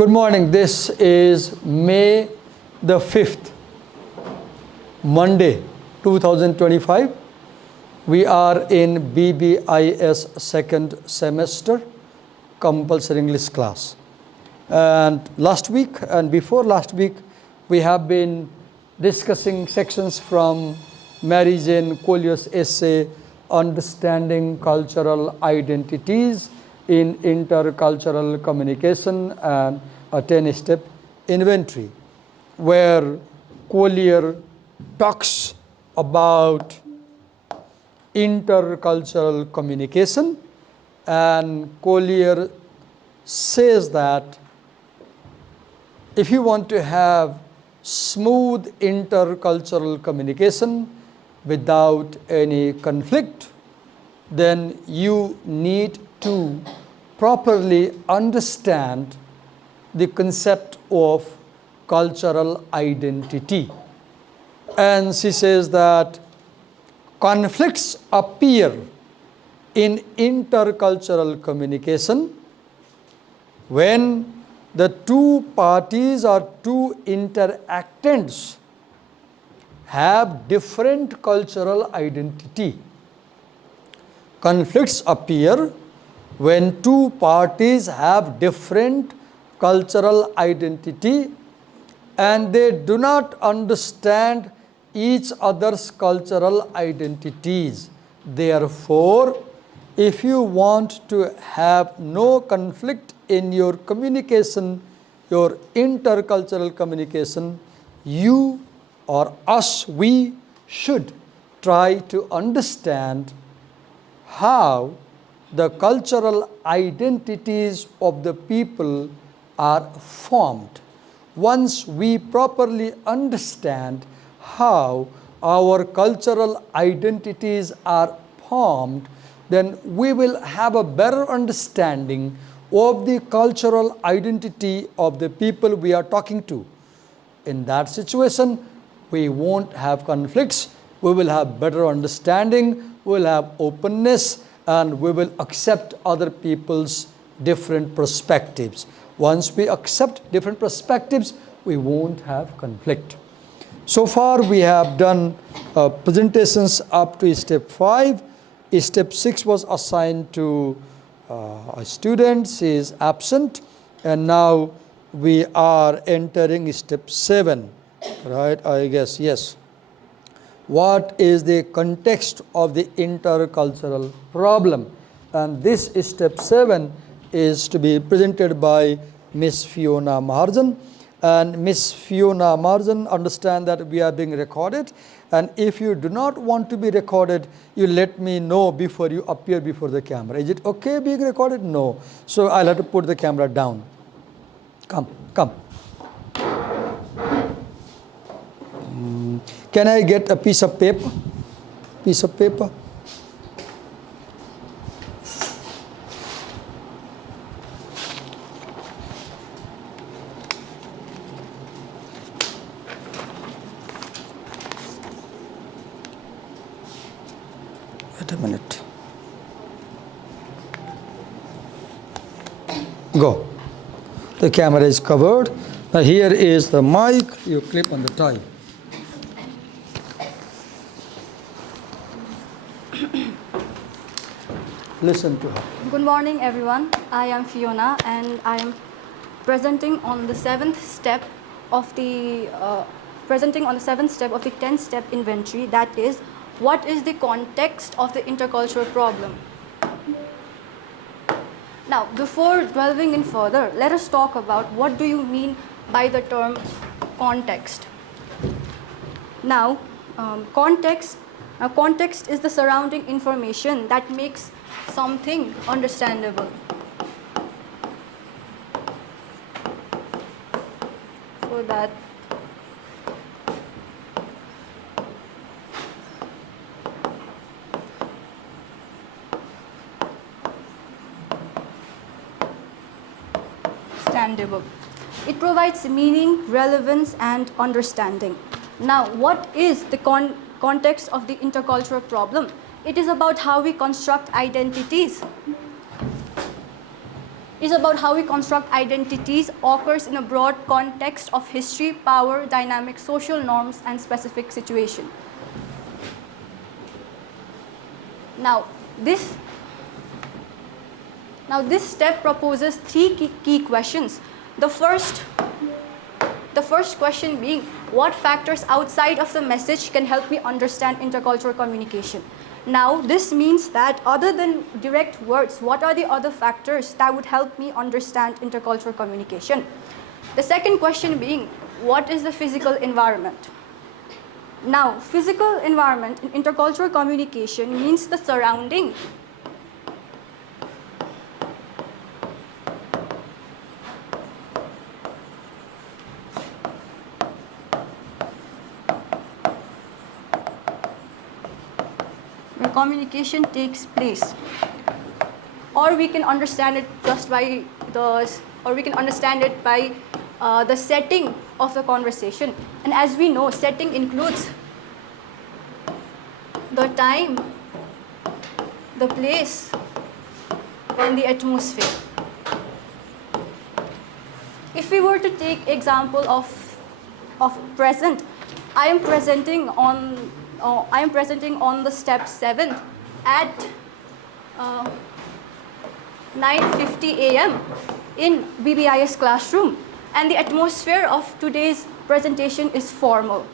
Good morning. This is May the 5th, Monday, 2025. We are in BBIS second semester compulsory English class. And last week and before last week, we have been discussing sections from Mary Jane Collier's essay, Understanding Cultural Identities in Intercultural Communication and a 10-step inventory, where Collier talks about intercultural communication, and Collier says that if you want to have smooth intercultural communication without any conflict, then you need to properly understand the concept of cultural identity. And she says that conflicts appear in intercultural communication when the two parties or two interactants have different cultural identity. Conflicts appear when two parties have different cultural identity and they do not understand each other's cultural identities. Therefore, if you want to have no conflict in your communication, your intercultural communication, you or us, we should try to understand how the cultural identities of the people are formed. Once we properly understand how our cultural identities are formed, then we will have a better understanding of the cultural identity of the people we are talking to. In that situation, we won't have conflicts, we will have better understanding, we will have openness, and we will accept other people's different perspectives. Once we accept different perspectives, we won't have conflict. So far, we have done presentations up to step 5. Step 6 was assigned to a student. She is absent. And now we are entering step 7. Right? I guess, yes. What is the context of the intercultural problem? And this step 7 is to be presented by Miss Fiona Maharjan. And Miss Fiona Maharjan, understand that we are being recorded. And if you do not want to be recorded, you let me know before you appear before the camera. Is it okay being recorded? No. So I'll have to put the camera down. Come. Can I get a piece of paper? Piece of paper? Wait a minute. Go. The camera is covered. Now here is the mic. You clip on the tie. Listen to her. Good morning, everyone. I am Fiona, and I am presenting on the 7th step of the 10-step inventory. That is, what is the context of the intercultural problem? Now, before delving in further, let us talk about what do you mean by the term context. Now, context is the surrounding information that makes something understandable. So that understandable. It provides meaning, relevance, and understanding. Now, what is the context of the intercultural problem? It is about how we construct identities. is about how we construct identities, occurs in a broad context of history, power, dynamics, social norms, and specific situation. Now, this step proposes three key questions. The first question being, what factors outside of the message can help me understand intercultural communication? Now, this means that other than direct words, what are the other factors that would help me understand intercultural communication? The second question being, what is the physical environment? Now, physical environment in intercultural communication means the surrounding where communication takes place. Or we can understand it just by the setting of the conversation. And as we know, setting includes the time, the place, and the atmosphere. If we were to take example of present, I am presenting on the step 7 at 9:50 a.m. in BBIS classroom, and the atmosphere of today's presentation is formal.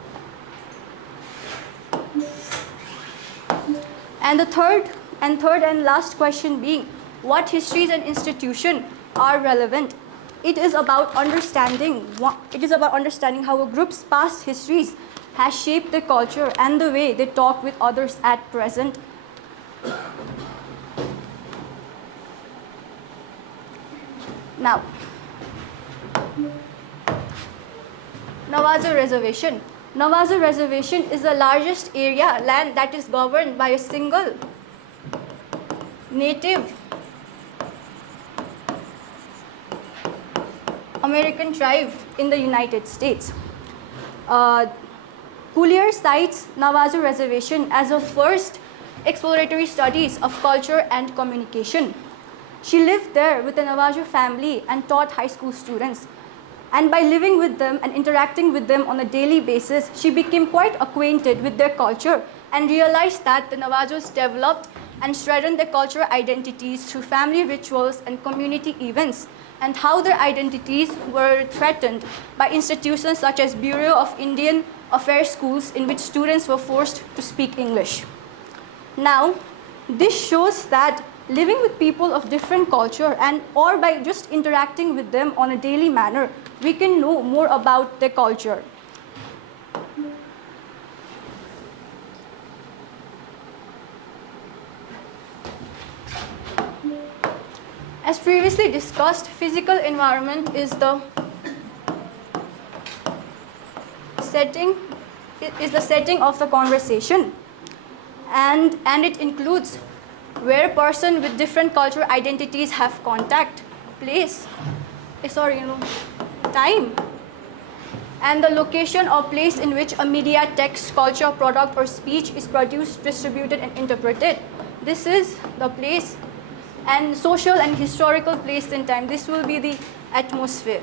And the third and last question being, what histories and institutions are relevant? It is about understanding how a group's past histories has shaped their culture and the way they talk with others at present. Now, Navajo Reservation. Navajo Reservation is the largest area land that is governed by a single Native American tribe in the United States. Collier cites Navajo Reservation as a first exploratory studies of culture and communication. She lived there with a Navajo family and taught high school students. And by living with them and interacting with them on a daily basis, she became quite acquainted with their culture and realized that the Navajos developed and strengthened their cultural identities through family rituals and community events, and how their identities were threatened by institutions such as Bureau of Indian Affairs schools in which students were forced to speak English. Now, this shows that living with people of different culture or by just interacting with them on a daily manner, we can know more about their culture. As previously discussed, physical environment is the setting of the conversation, and it includes where person with different cultural identities have contact, place, time, and the location or place in which a media, text, culture, product, or speech is produced, distributed, and interpreted. This is the place, and social and historical place in time. This will be the atmosphere.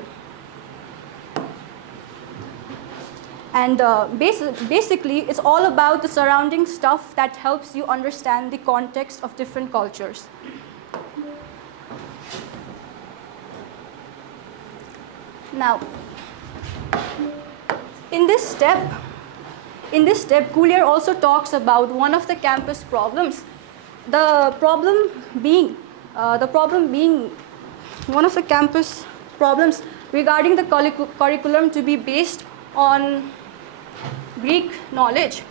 And basically, it's all about the surrounding stuff that helps you understand the context of different cultures. Now, in this step, Collier also talks about one of the campus problems. The problem being one of the campus problems regarding the curriculum to be based on Greek knowledge.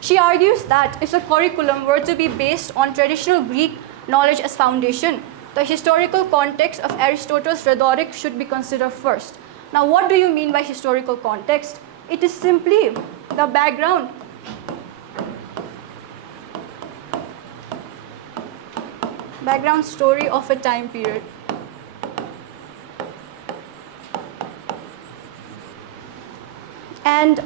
She argues that if the curriculum were to be based on traditional Greek knowledge as foundation, the historical context of Aristotle's rhetoric should be considered first. Now, what do you mean by historical context? It is simply the background story of a time period. And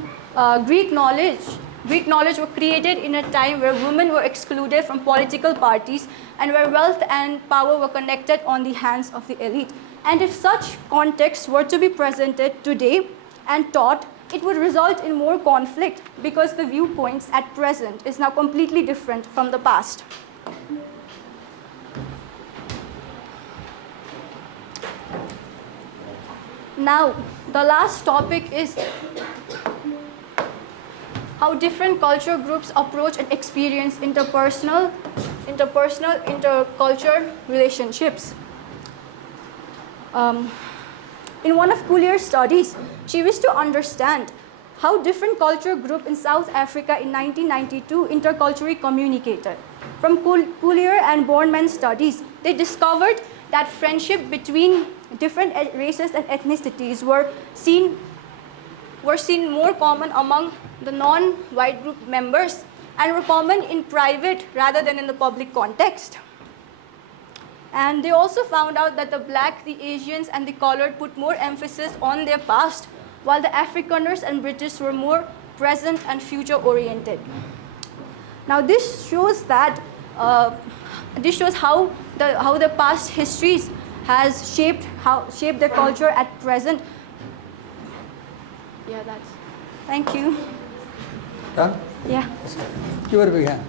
Greek knowledge Greek knowledge were created in a time where women were excluded from political parties and where wealth and power were connected on the hands of the elite. And if such contexts were to be presented today and taught, it would result in more conflict because the viewpoints at present is now completely different from the past. Now, the last topic is how different culture groups approach and experience intercultural relationships. In one of Collier's studies, she wished to understand how different culture groups in South Africa in 1992 interculturally communicated. From Collier and Borman's studies, they discovered that friendship between different races and ethnicities were seen more common among the non-white group members and were common in private rather than in the public context. And they also found out that the black, the Asians, and the colored put more emphasis on their past, while the Afrikaners and British were more present and future-oriented. Now, this shows that how the past histories has shaped their culture at present. Yeah, that's. Thank you. Done? Yeah. Give her a big hand.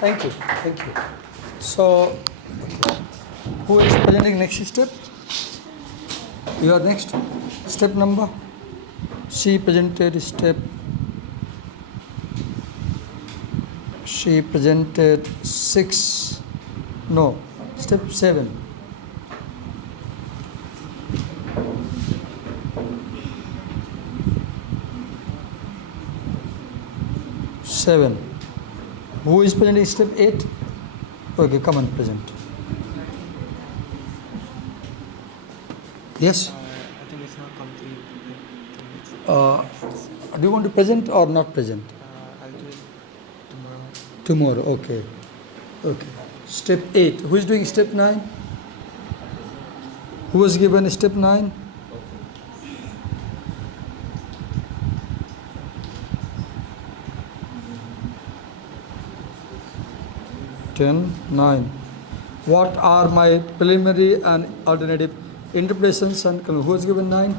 Thank you. Thank you. So, who is presenting next step? You are next. Step number. She presented step. She presented 6. No, step 7. Who is presenting step 8? Okay, come on, present. Yes? I think it's not complete. Do you want to present or not present? I'll do it tomorrow. Tomorrow, okay. Okay. Step 8. Who is doing step 9? Who was given step 9? Ten, 9. What are my preliminary and alternative interpretations and who was given 9?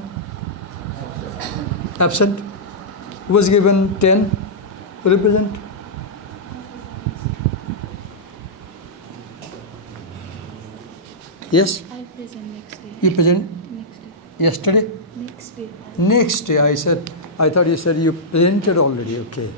Absent. Who was given 10? Represent. Yes? I'll present next day. You present Next day. yesterday? Next day. Next day, I thought you said you presented already, okay.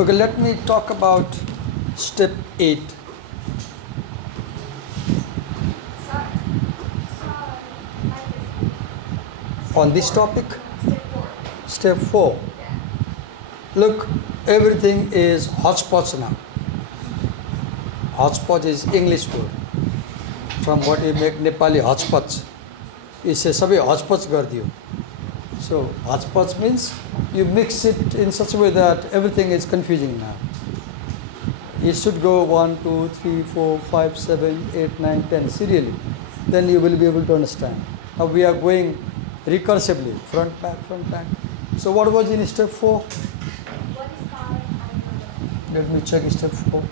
Okay, let me talk about step 8. On this topic, step 4. Look, everything is hodgepodge now. Hodgepodge is English word. From what you make Nepali hodgepodge. You say, sabi hodgepodge gardiyo. So, hodgepodge means you mix it in such a way that everything is confusing now. It should go 1, 2, 3, 4, 5, 7, 8, 9, 10 serially. Then you will be able to understand. Now we are going recursively, front, back, front, back. So what was in step 4? Let me check step 4.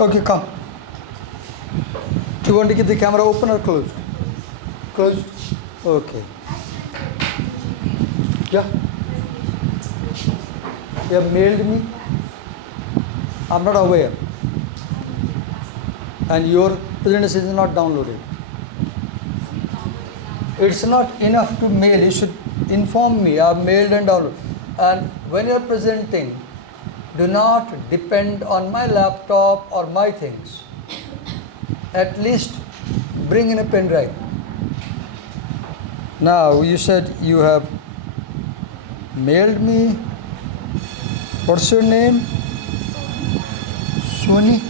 Okay, come. Do you want to keep the camera open or closed? Closed? Okay. Yeah. You have mailed me? I'm not aware. And your presentation is not downloaded. It's not enough to mail. You should inform me. I've mailed and downloaded. And when you're presenting, do not depend on my laptop or my things. At least bring in a pen drive. Now, you said you have mailed me. What's your name? Sony?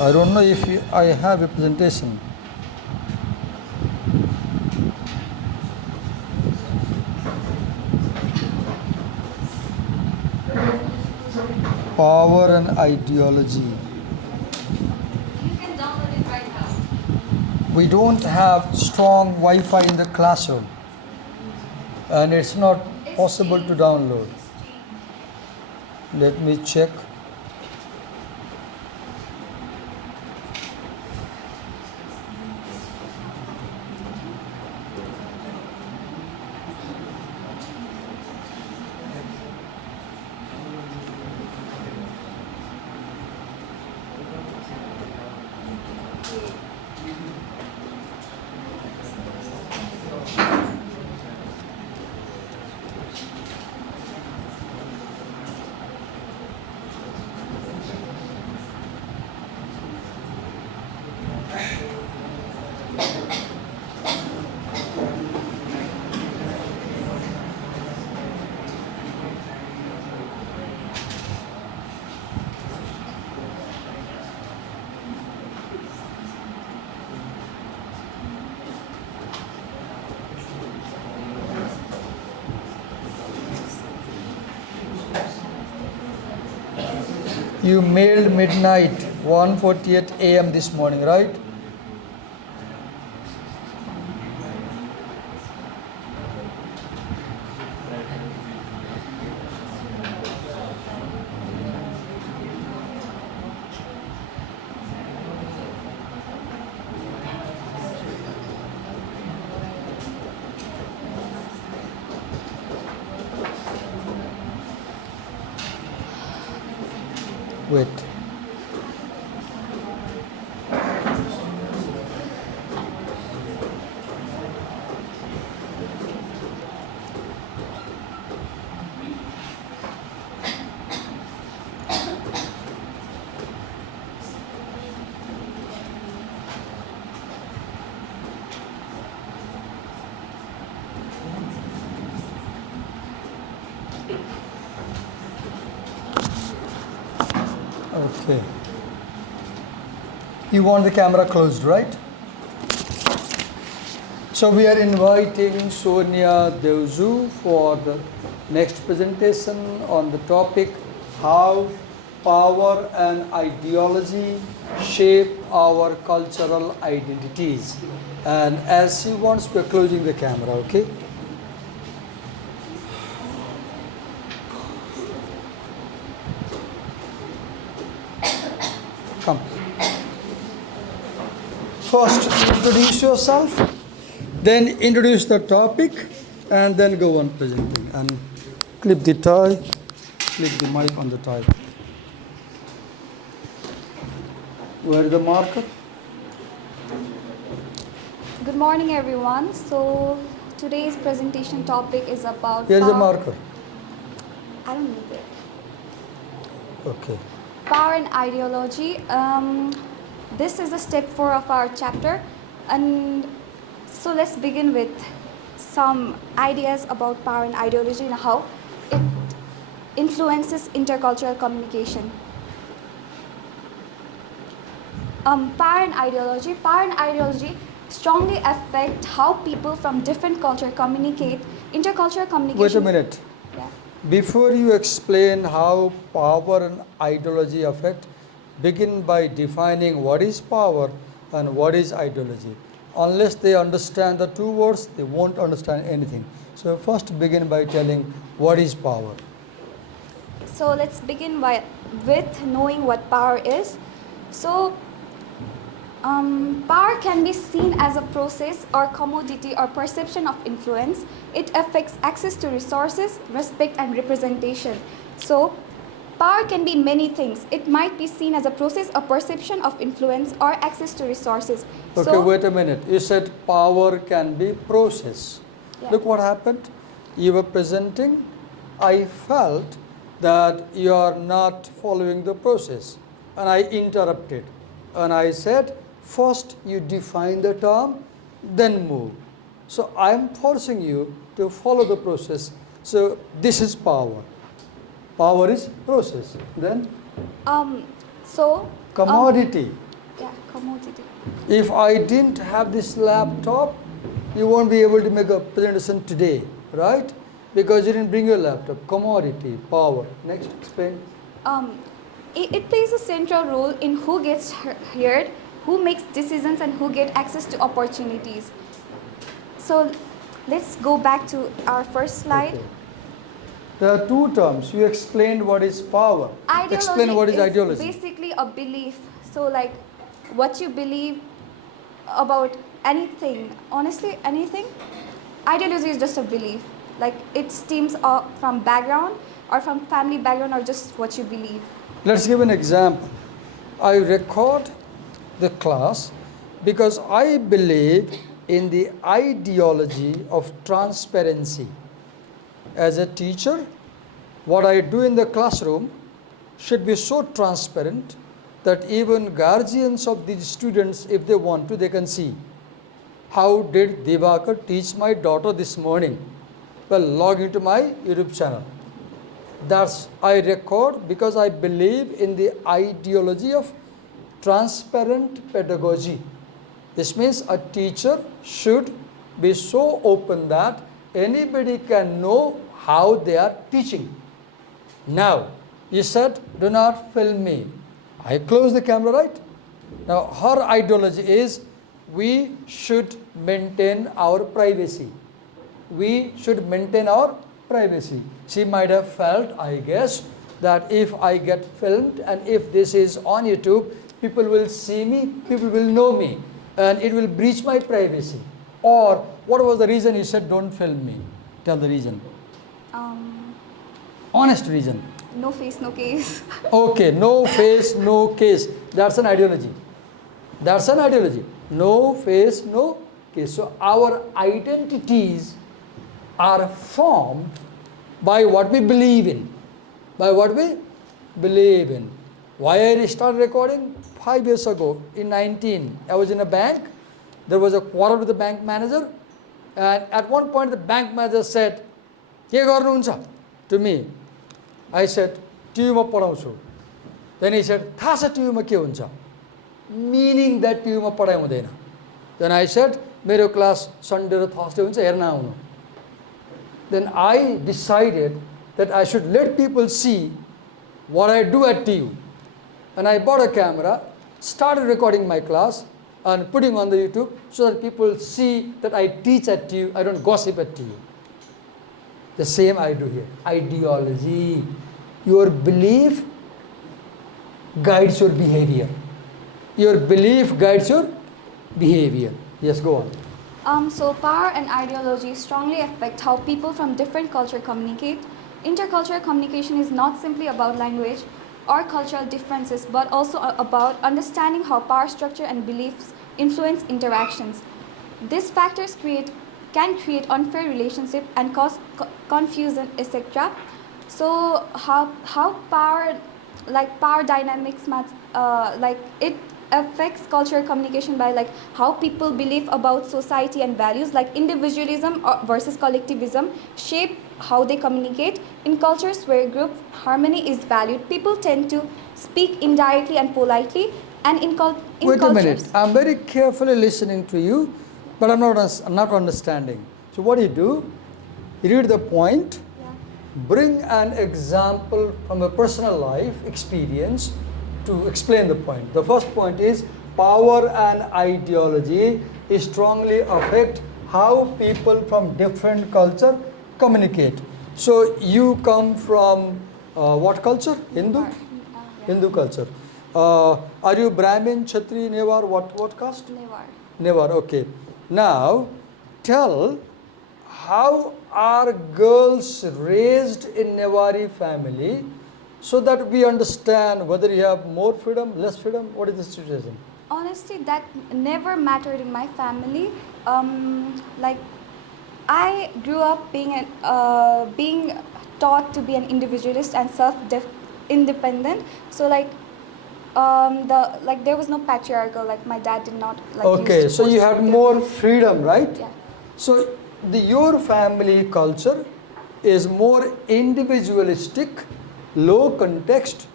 I don't know if I have a presentation. Power and ideology. You can download it right now. We don't have strong Wi-Fi in the classroom, and it's not possible to download. Let me check. You mailed midnight 1:48 a.m. this morning, right? Wait. Okay. You want the camera closed, right? So we are inviting Sonia Devzu for the next presentation on the topic how power and ideology shape our cultural identities. And as she wants, we are closing the camera, okay? Come. First, introduce yourself, then introduce the topic, and then go on presenting. And clip the tie, clip the mic on the tie. Where is the marker? Good morning, everyone. So today's presentation topic is about Here's the marker. I don't need it. Okay. Power and ideology. This is the step 4 of our chapter, and so let's begin with some ideas about power and ideology and how it influences intercultural communication. Power and ideology. Power and ideology strongly affect how people from different cultures communicate. Intercultural communication. Wait a minute. Yeah. Before you explain how power and ideology affect, begin by defining what is power and what is ideology. Unless they understand the two words, they won't understand anything. So first begin by telling what is power. So let's begin with knowing what power is. So power can be seen as a process or commodity or perception of influence. It affects access to resources, respect, and representation. So power can be many things. It might be seen as a process, a perception of influence, or access to resources. Okay, wait a minute. You said power can be process. Yeah. Look what happened. You were presenting. I felt that you are not following the process. And I interrupted. And I said, first you define the term, then move. So I am forcing you to follow the process. So this is power. Power is process. Then commodity. Yeah, commodity. If I didn't have this laptop, you won't be able to make a presentation today, right? Because you didn't bring your laptop. Commodity, power. Next, explain. It plays a central role in who gets heard, who makes decisions, and who get access to opportunities. So let's go back to our first slide. Okay. There are two terms. You explained what is power. Ideology Explain what is ideology. Basically a belief. So like what you believe about anything. Honestly, anything. Ideology is just a belief. Like it stems from background or from family background or just what you believe. Let's give an example. I record the class because I believe in the ideology of transparency. As a teacher, what I do in the classroom should be so transparent that even guardians of these students, if they want to, they can see. How did Divakar teach my daughter this morning? Well, log into my YouTube channel. That's I record because I believe in the ideology of transparent pedagogy. This means a teacher should be so open that anybody can know how they are teaching. Now, you said, do not film me. I close the camera, right? Now, her ideology is we should maintain our privacy. We should maintain our privacy. She might have felt, I guess, that if I get filmed and if this is on YouTube, people will see me, people will know me, and it will breach my privacy. Or what was the reason he said, don't film me? Tell the reason. Honest reason. No face, no case. Okay, no face, no case. That's an ideology. That's an ideology. No face, no case. So our identities are formed by what we believe in. By what we believe in. Why I started recording? 5 years ago, in 19, I was in a bank. There was a quarrel with the bank manager. And at one point, the bank manager said, "Ke garnuncha?" to me. I said, "TV ma padhaunchu." Then he said, "Thaha cha TV ma ke huncha?" Meaning that TV ma padhai hudaina. Then I said, "Mero class Sunday or Thursday huncha, herna aunu." Then I decided that I should let people see what I do at TU. And I bought a camera, started recording my class and putting on the YouTube so that people see that I teach at TU, I don't gossip at TU. The same I do here. Ideology. Your belief guides your behavior. Your belief guides your behavior. Yes, go on. So power and ideology strongly affect how people from different cultures communicate. Intercultural communication is not simply about language or cultural differences, but also about understanding how power structure and beliefs influence interactions. These factors can create unfair relationships and cause confusion, etc. So how power, like power dynamics, like it affects cultural communication by like how people believe about society and values, like individualism versus collectivism shape how they communicate. In cultures where group harmony is valued, people tend to speak indirectly and politely, and in Wait cultures, a minute. I'm very carefully listening to you, but I'm not understanding. So what do? You read the point, yeah. bring an example from a personal life experience to explain the point. The first point is power and ideology strongly affect how people from different culture communicate. So you come from what culture? Hindu? Yeah. Hindu culture. Are you Brahmin, Kshatri, Newar? What caste? Nevar. Newar, okay. Now, tell how are girls raised in Newari family so that we understand whether you have more freedom, less freedom, what is the situation? Honestly, that never mattered in my family. Like, I grew up being taught to be an individualist and independent. So there was no patriarchal. Like my dad did not like. Okay, used to so you force had the- more freedom, right? Yeah. So your family culture is more individualistic, low context,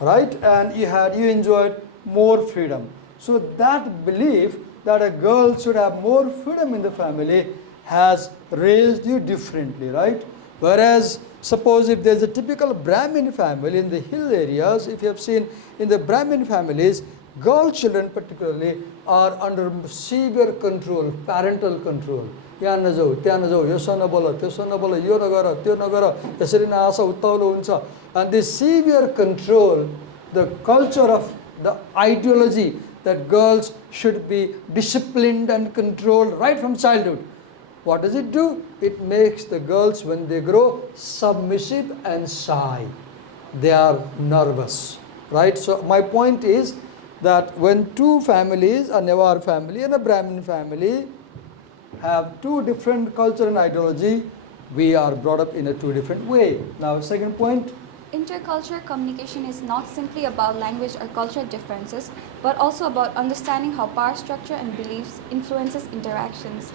right? And you enjoyed more freedom. So that belief that a girl should have more freedom in the family has raised you differently, right? Whereas suppose if there's a typical Brahmin family in the hill areas, if you have seen in the Brahmin families, girl children particularly are under severe control, parental control. यहाँ नजाऊ त्यहाँ नजाऊ यसो नबोल त्यसो नबोल यो नगर त्यो नगर यसरी नआस उत्ताउलो हुन्छ. And this severe control, the culture of the ideology that girls should be disciplined and controlled right from childhood. What does it do? It makes the girls, when they grow, submissive and shy. They are nervous, right? So my point is that when two families, a Newar family and a Brahmin family, have two different culture and ideology, we are brought up in a two different way. Now, second point. Intercultural communication is not simply about language or cultural differences, but also about understanding how power structure and beliefs influences interactions.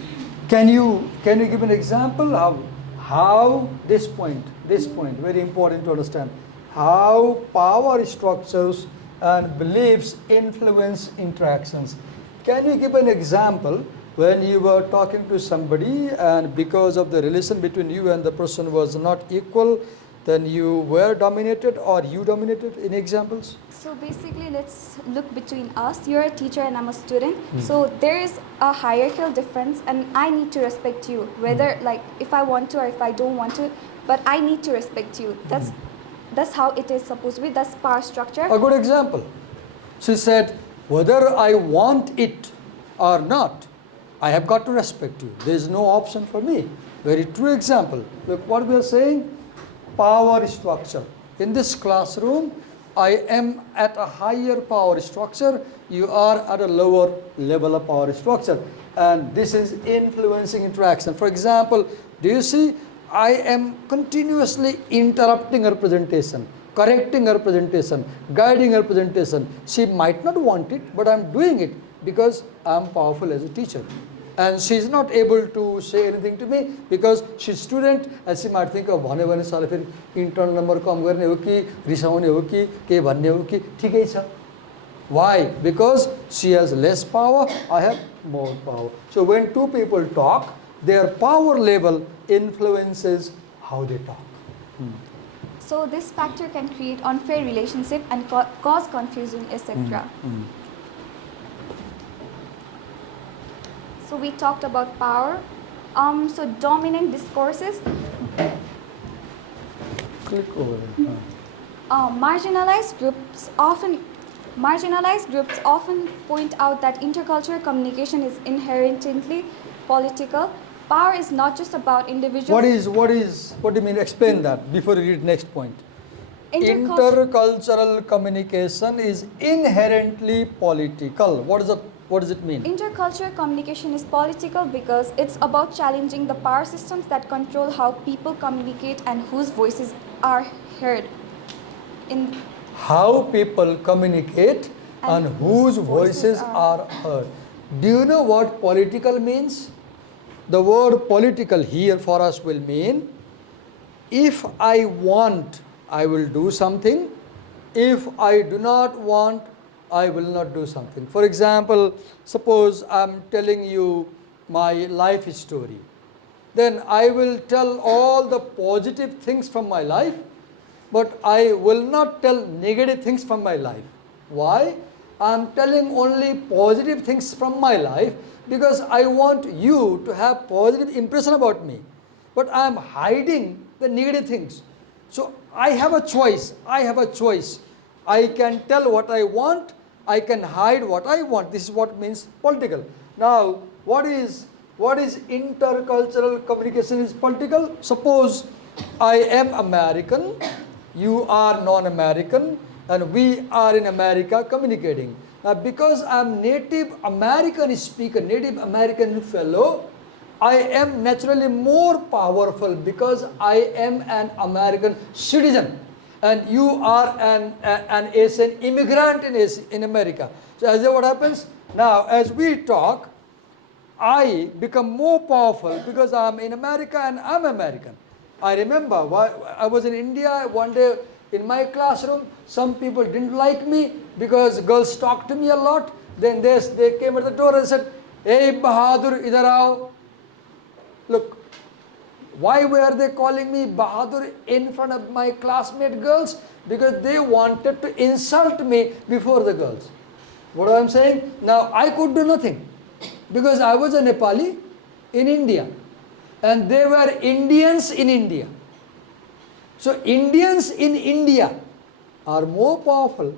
Can you give an example of how this point, very important to understand, how power structures and beliefs influence interactions? Can you give an example when you were talking to somebody and because of the relation between you and the person was not equal, then you were dominated or you dominated? Any examples? So basically, let's look between us. You're a teacher and I'm a student. So there is a hierarchical difference, and I need to respect you, whether like if I want to or if I don't want to. But I need to respect you. That's how it is supposed to be. That's power structure. A good example. She said, whether I want it or not, I have got to respect you. There is no option for me. Very true example. Look what we are saying. Power structure. In this classroom, I am at a higher power structure, you are at a lower level of power structure, and this is influencing interaction. For example, do you see, I am continuously interrupting her presentation, correcting her presentation, guiding her presentation. She might not want it, but I am doing it because I am powerful as a teacher. And she is not able to say anything to me because she is student and she might think of भने भने साले फेरि intern number कम गर्ने हो कि रिसाउने हो कि के भन्ने हो कि ठिकै छ. Why? Because she has less power, I have more power. So when two people talk, their power level influences how they talk. So this factor can create unfair relationship and cause confusion, etc. So we talked about power. So dominant discourses, Click over there. marginalized groups often point out that intercultural communication is inherently political. Power is not just about individuals. What do you mean? Explain that before you read next point. Intercultural communication is inherently political. What does it mean? Intercultural communication is political because it's about challenging the power systems that control how people communicate and whose voices are heard. How people communicate and whose voices are heard. Do you know what political means? The word political here for us will mean, if I want, I will do something. If I do not want, I will not do something. For example, suppose I am telling you my life story. Then I will tell all the positive things from my life, but I will not tell negative things from my life. Why? I am telling only positive things from my life because I want you to have positive impression about me. But I am hiding the negative things. So I have a choice. I have a choice. I can tell what I want. I can hide what I want. This is what means political. Now, what is intercultural communication is political? Suppose I am American, you are non-American, and we are in America communicating. Now, because I am Native American speaker, Native American fellow, I am naturally more powerful because I am an American citizen and you are an Asian immigrant in America. So as what happens? Now as we talk, I become more powerful because I am in America and I am American. I remember I was in India one day in my classroom. Some people didn't like me because girls talked to me a lot. Then they came at the door and said, "Hey Bahadur, idhar aao." Look, why were they calling me Bahadur in front of my classmate girls? Because they wanted to insult me before the girls. What I'm saying? Now I could do nothing because I was a Nepali in India and they were Indians in India. So Indians in India are more powerful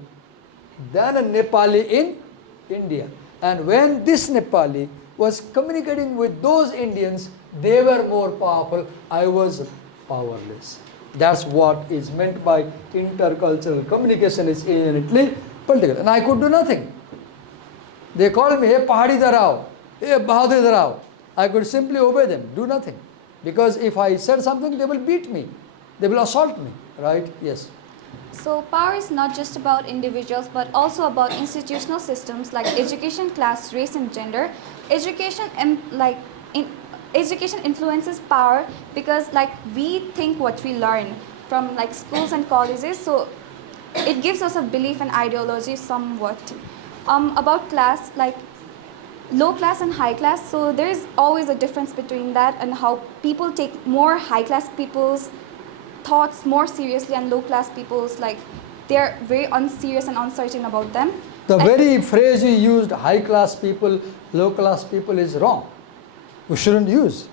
than a Nepali in India. And when this Nepali was communicating with those Indians, they were more powerful. I was powerless. That's what is meant by intercultural communication is inherently political. And I could do nothing. They called me, "Hey Pahadi Darao, hey Bahadur Darao." I could simply obey them, do nothing. Because if I said something, they will beat me. They will assault me, right? Yes. So power is not just about individuals but also about institutional systems like education, class, race and gender. Education influences power because like we think what we learn from like schools and colleges, so it gives us a belief and ideology somewhat. About class, like low class and high class, so there is always a difference between that and how people take more high class people's thoughts more seriously and low class people's like they're very unserious and uncertain about them. The And- very phrase you used, high class people, low class people, is wrong. We shouldn't use.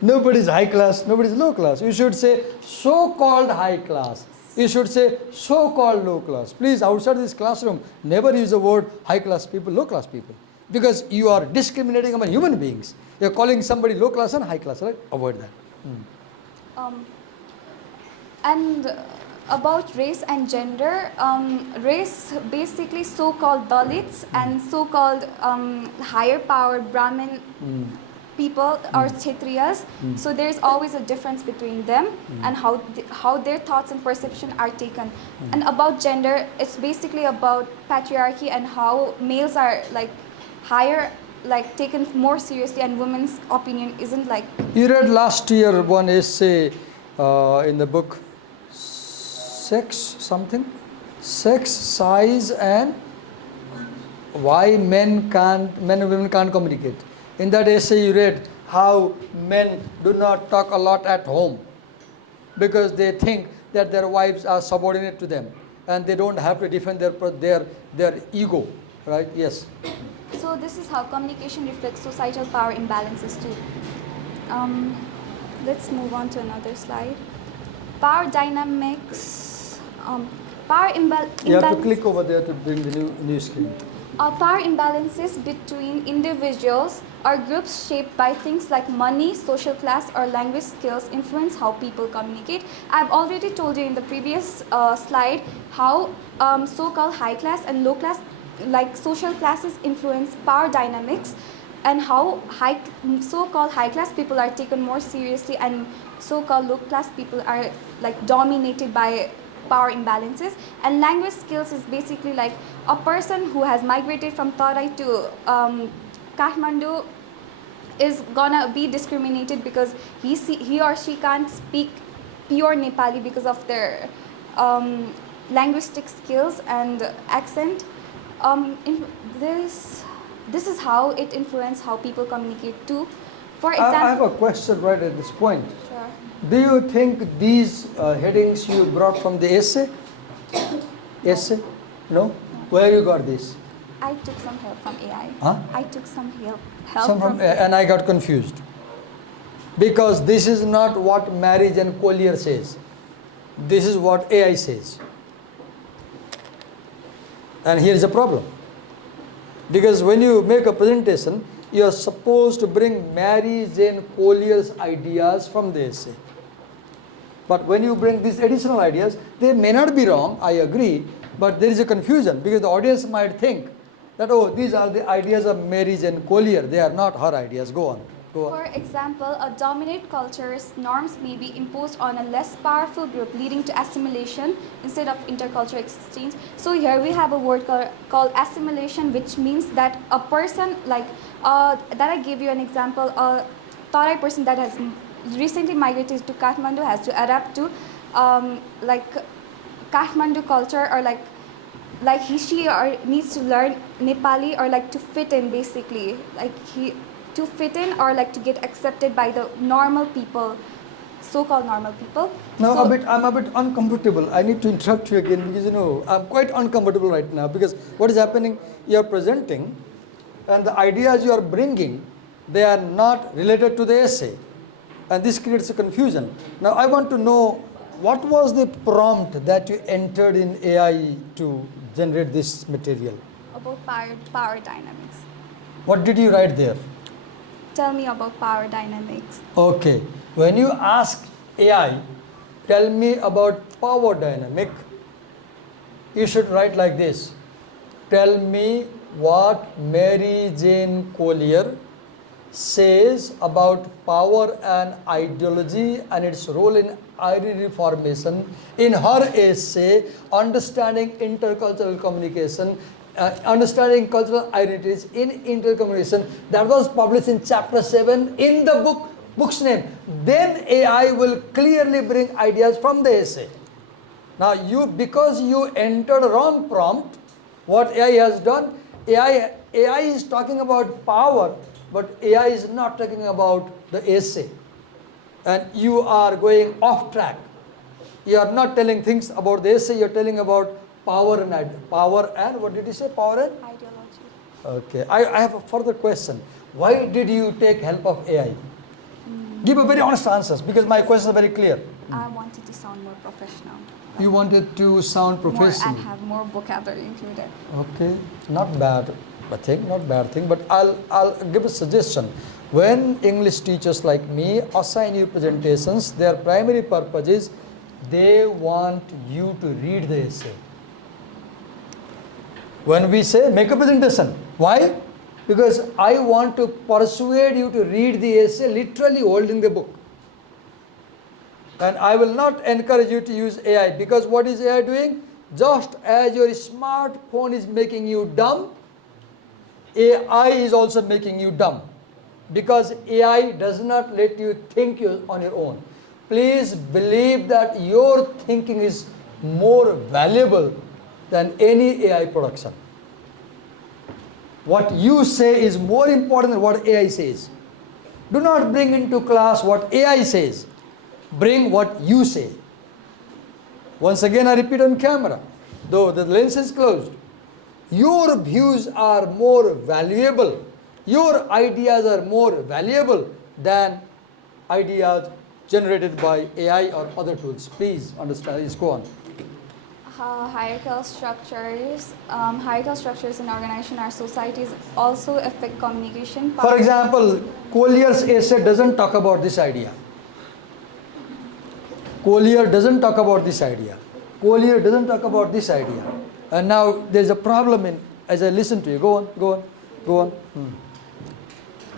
Nobody's high class, nobody's low class. You should say so-called high class. You should say so-called low class. Please, outside this classroom, never use the word high class people, low class people. Because you are discriminating among human beings. You're calling somebody low class and high class, right? Avoid that. And about race and gender, race basically so-called Dalits and so-called higher powered Brahmin people or Kshatriyas. So there's always a difference between them and how their thoughts and perception are taken. And about gender, it's basically about patriarchy and how males are like higher, like taken more seriously, and women's opinion isn't like. You read last year one essay in the book Sex something? Sex, size and why men and women can't communicate. In that essay you read how men do not talk a lot at home because they think that their wives are subordinate to them and they don't have to defend their ego, right? Yes. So this is how communication reflects societal power imbalances too. Let's move on to another slide. Power dynamics. You have to click over there to bring the new screen. Power imbalances between individuals or groups shaped by things like money, social class, or language skills influence how people communicate. I've already told you in the previous slide how so-called high class and low class, like social classes, influence power dynamics, and how so-called high class people are taken more seriously and so-called low class people are like dominated by power imbalances. And language skills is basically like a person who has migrated from Tarai to Kathmandu is gonna be discriminated because he or she can't speak pure Nepali because of their linguistic skills and accent. This is how it influences how people communicate too. For example, I have a question right at this point. Sure. Do you think these headings you brought from the essay? Essay? No? Where you got this? I took some help from AI. Huh? I took some help From AI. and I got confused. Because this is not what Marriage and Collier says. This is what AI says. And here is a problem. Because when you make a presentation, you are supposed to bring Mary Jane Collier's ideas from the essay. But when you bring these additional ideas, they may not be wrong, I agree, but there is a confusion because the audience might think that, oh, these are the ideas of Mary Jane Collier. They are not her ideas. Go on. For example, a dominant culture's norms may be imposed on a less powerful group, leading to assimilation instead of intercultural exchange. So here we have a word called assimilation, which means that a person like, that I gave you an example, a Tarai person that has recently migrated to Kathmandu has to adapt to like Kathmandu culture, or like she or needs to learn Nepali, or like to fit in basically, like to fit in or like to get accepted by the normal people, so-called normal people. Now So, I'm a bit uncomfortable. I need to interrupt you again because I'm quite uncomfortable right now because what is happening, you are presenting and the ideas you are bringing, they are not related to the essay. And this creates a confusion. Now I want to know, what was the prompt that you entered in AI to generate this material? about power dynamics. What did you write there? Tell me about power dynamics. Okay, when you ask AI, tell me about power dynamic, you should write like this. Tell me what Mary Jane Collier says about power and ideology and its role in identity formation in her essay, Understanding Intercultural Communication, Understanding Cultural Identities in Intercommunication, that was published in chapter 7 in the book's name. Then AI will clearly bring ideas from the essay. Now because you entered a wrong prompt, what AI has done, AI is talking about power, but AI is not talking about the essay. And you are going off track. You are not telling things about the essay, you are telling about power and what did you say? Power and? Ideology. Okay, I have a further question. Why did you take help of AI? Give a very honest answers because my questions are very clear. I wanted to sound more professional. You wanted to sound professional. More, and have more vocabulary included. Okay, not bad thing, not bad thing, but I'll give a suggestion. When English teachers like me assign you presentations, their primary purpose is they want you to read the essay. When we say make a presentation, why? Because I want to persuade you to read the essay literally holding the book. And I will not encourage you to use AI because what is AI doing? Just as your smartphone is making you dumb, AI is also making you dumb because AI does not let you think on your own. Please believe that your thinking is more valuable than any AI production. What you say is more important than what AI says. Do not bring into class what AI says. Bring what you say. Once again, I repeat on camera, though the lens is closed. Your views are more valuable. Your ideas are more valuable than ideas generated by AI or other tools. Please understand. Let's go on. Hierarchical structures in organization or societies also affect communication. For example, Collier's essay doesn't talk about this idea. Collier doesn't talk about this idea. Collier doesn't talk about this idea. And now there's a problem as I listen to you. Go on.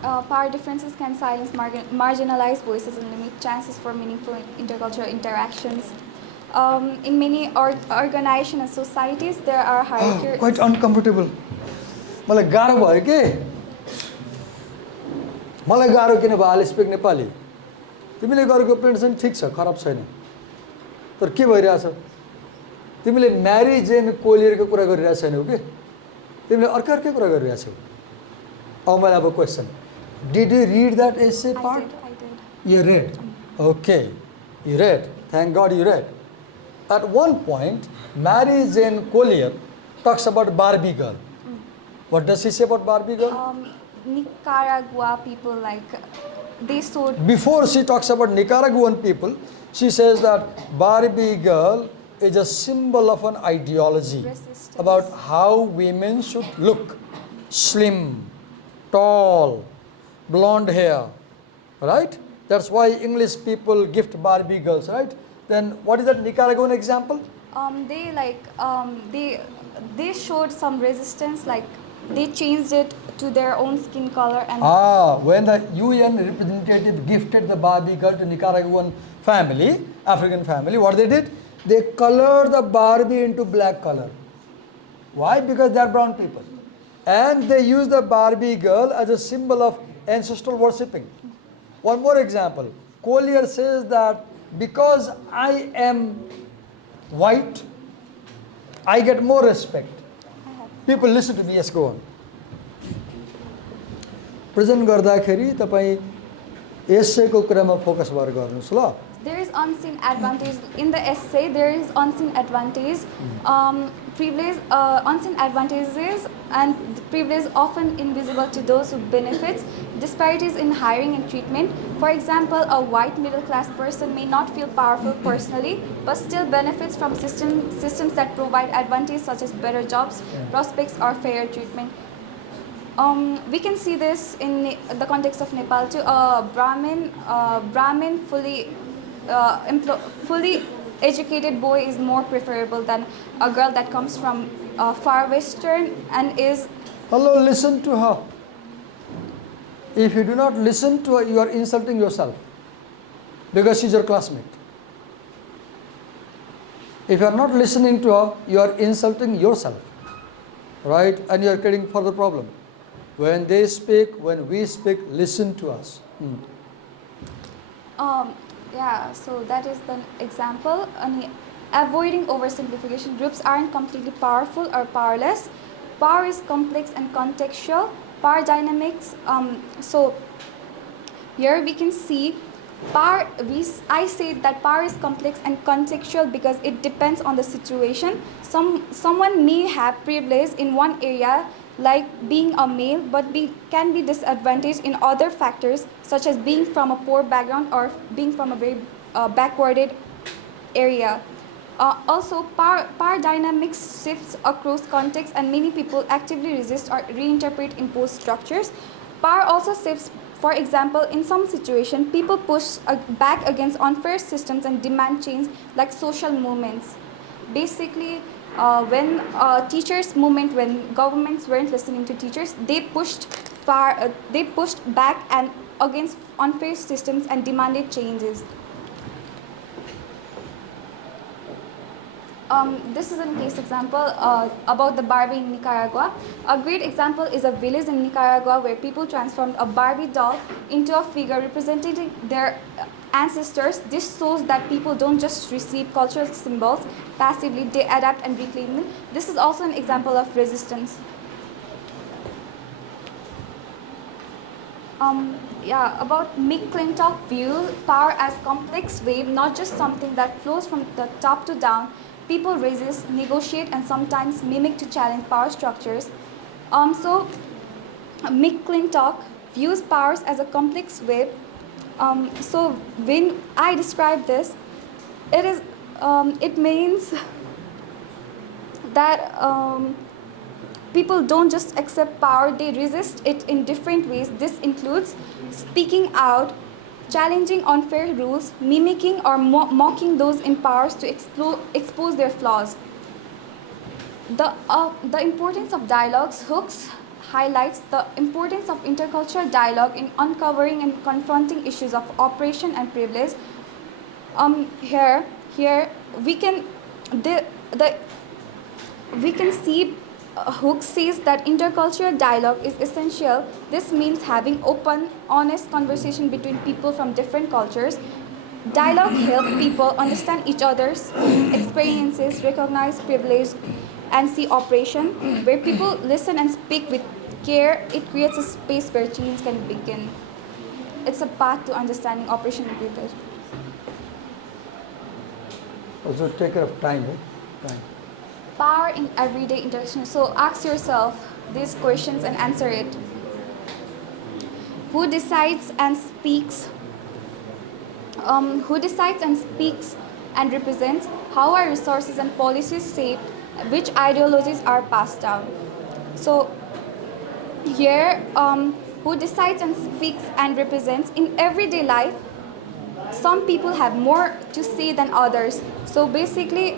Power differences can silence marginalized voices and limit chances for meaningful intercultural interactions. In many organizations and societies, there are hierarchies. Quite uncomfortable. मलाई गाह्रो भयो के मलाई गाह्रो किन भयो आई speak Nepali तिमीले गरेको प्रेजेन्टेसन ठिक छ खराब छैन तर के भइरहेछ तिमीले म्यारी जेन कोलियरको कुरा गरिरहेछ छैनौ के तिमीले अर्कै कुरा गरिरहेछौ अब मलाई अब question did you rid that essay part I did. You read. Okay, you read. Thank God you read. At one point, Mary Jane Collier talks about Barbie girl. What does she say about Barbie girl? Nicaragua people, like, they sowed. Before she talks about Nicaraguan people, She says that Barbie girl is a symbol of an ideology Resistance. about how women should look: slim, tall, blonde hair, right? That's why English people gift Barbie girls, right? Then what is that Nicaraguan example? They they showed some resistance, like they changed it to their own skin color and When the UN representative gifted the Barbie girl to Nicaraguan family, African family, what they did? They colored the Barbie into black color. Why? Because they are brown people. And they use the Barbie girl as a symbol of ancestral worshipping. One more example. Collier says that because I am white, I get more respect. People listen to me. Yes, go on. Present गर्दाखेरि तपाईँ एसेको कुरामा focus भएर गर्नुहोस् ल. there is unseen advantage in the essay. There is unseen advantage, privilege, unseen advantages, and privilege often invisible to those who benefits. Disparities in hiring and treatment. For example, a white middle-class person may not feel powerful personally, but still benefits from systems that provide advantages such as better jobs, prospects, or fairer treatment. We can see this in the context of Nepal too. A Brahmin fully educated boy is more preferable than a girl that comes from far western and is. Hello, listen to her. If you do not listen to her, you are insulting yourself because she's your classmate. If you are not listening to her, you are insulting yourself, right? And you are creating further problem. When they speak, when we speak, listen to us. Yeah, so that is the example. Avoiding oversimplification. Groups aren't completely powerful or powerless. Power is complex and contextual. Power dynamics. So here we can see power. I say that power is complex and contextual because it depends on the situation. Someone may have privilege in one area, like being a male, but can be disadvantaged in other factors such as being from a poor background or being from a very backwarded area. Also, power dynamics shifts across contexts, and many people actively resist or reinterpret imposed structures. Power also shifts. For example, in some situations, people push back against unfair systems and demand change, like social movements. Basically, when teachers' movement, when governments weren't listening to teachers, they pushed back and against unfair systems and demanded changes. This is a case example about the Barbie in Nicaragua. A great example is a village in Nicaragua where people transformed a Barbie doll into a figure representing their ancestors. This shows that people don't just receive cultural symbols passively, they adapt and reclaim them. This is also an example of resistance. About McClintock view, power as complex wave, not just something that flows from the top to down. People resist, negotiate, and sometimes mimic to challenge power structures. So McClintock views powers as a complex wave. So when I describe this, it means that people don't just accept power, they resist it in different ways. This includes speaking out, challenging unfair rules, mimicking or mocking those in power to expose their flaws. The importance of dialogues. Hooks highlights the importance of intercultural dialogue in uncovering and confronting issues of oppression and privilege. Here we can see Hooks says that intercultural dialogue is essential. This means having open, honest conversation between people from different cultures. Dialogue helps people understand each other's experiences, recognize privilege, and see oppression. Where people listen and speak with care, it creates a space where change can begin. It's a path to understanding oppression and privilege. Also take care of time, right? Time. Power in everyday interaction. So ask yourself these questions and answer it. Who decides and speaks? who decides and speaks and represents, how our resources and policies shape, which ideologies are passed down. So here, who decides and speaks and represents in everyday life, some people have more to say than others. So basically,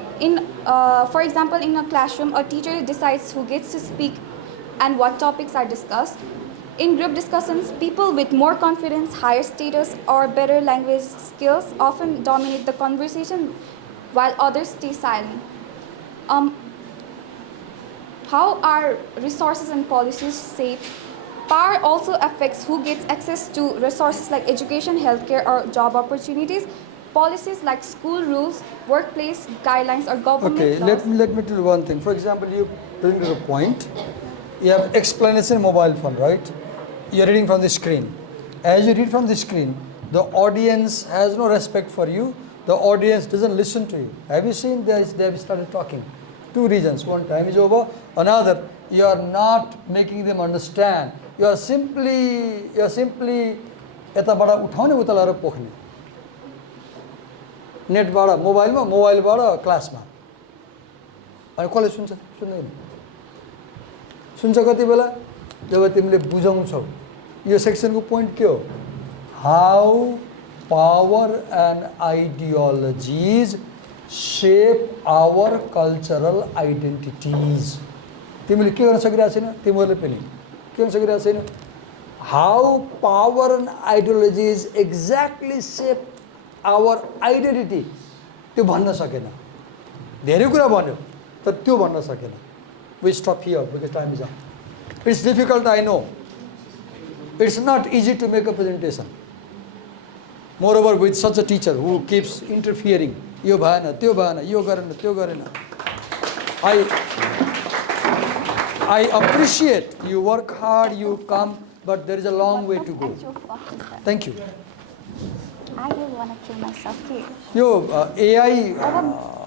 for example, in a classroom, a teacher decides who gets to speak and what topics are discussed. In group discussions, people with more confidence, higher status, or better language skills often dominate the conversation while others stay silent. Um, how our resources and policies shape power also affects who gets access to resources like education, healthcare, or job opportunities. Policies like school rules, workplace guidelines, or government Okay, laws. let me tell you one thing. For example, you bring to the point, you have explanation mobile phone, right? You're reading from the screen. As you read from the screen, the audience has no respect for you. The audience doesn't listen to you. Have you seen they have started talking? Two reasons. One, time is over. Another, you are not making them understand. You are simply यताबाट उठाउने उता लगाएर पोख्ने नेटबाट मोबाइलबाट क्लासमा अनि कसले सुन्छ सुन्दैन सुन्छ कति बेला जब तिमीले बुझाउँछौ यो सेक्सनको पोइन्ट के हो how power and ideologies shape our cultural identities तिमीले के गर्न सकिरहेको छैन तिमीहरूले पनि के गर्न सकिरहेको छैन how power and ideologies exactly shape our identity त्यो भन्न सकेन धेरै कुरा भन्यो तर त्यो भन्न सकेन we stop here because time is up it's difficult I know it's not easy to make a presentation moreover with such a teacher who keeps interfering यो भएन त्यो भएन यो गरेन त्यो गरेन I appreciate you work hard, you come, but there is a long way to go. Thank you. I will want to kill myself too. Yo AI